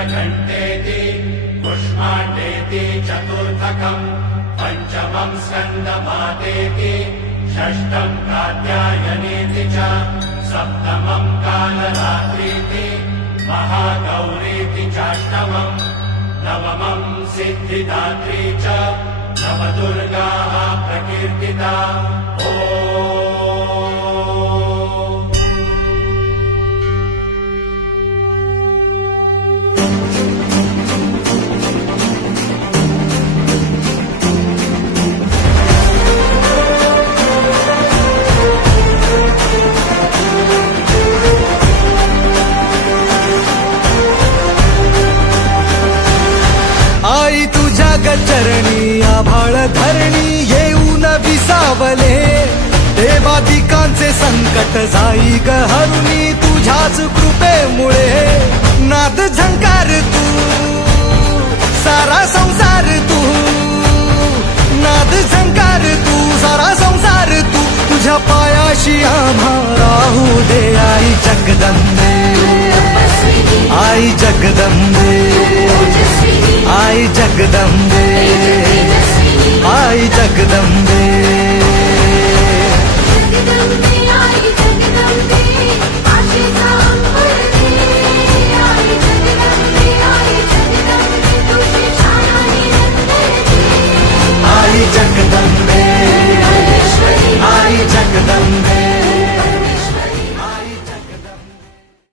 चन्द्रघण्टेति पुष्माण्डेति चतुर्थकम् पञ्चमम् स्कन्दमातेति षष्ठम् कात्यायनेति च सप्तमम् कालरात्रीति महागौरीति चाष्टमम् नवमम् सिद्धिदात्री च नवदुर्गाः प्रकीर्तिता ॐ आई तुझ्या गचरणी आभाळ धरणी येऊन विसावले देवादिकांचे संकट जाई ग हरुणी तुझ्याच कृपेमुळे नाद झंकार तू सारा संसार तू नाद झंकार तू सारा संसार तू तुझ्या पायाशी आम्हा राहू दे आई जगदंबे आई जगदंबे आई जगदंबे आई जगदंबे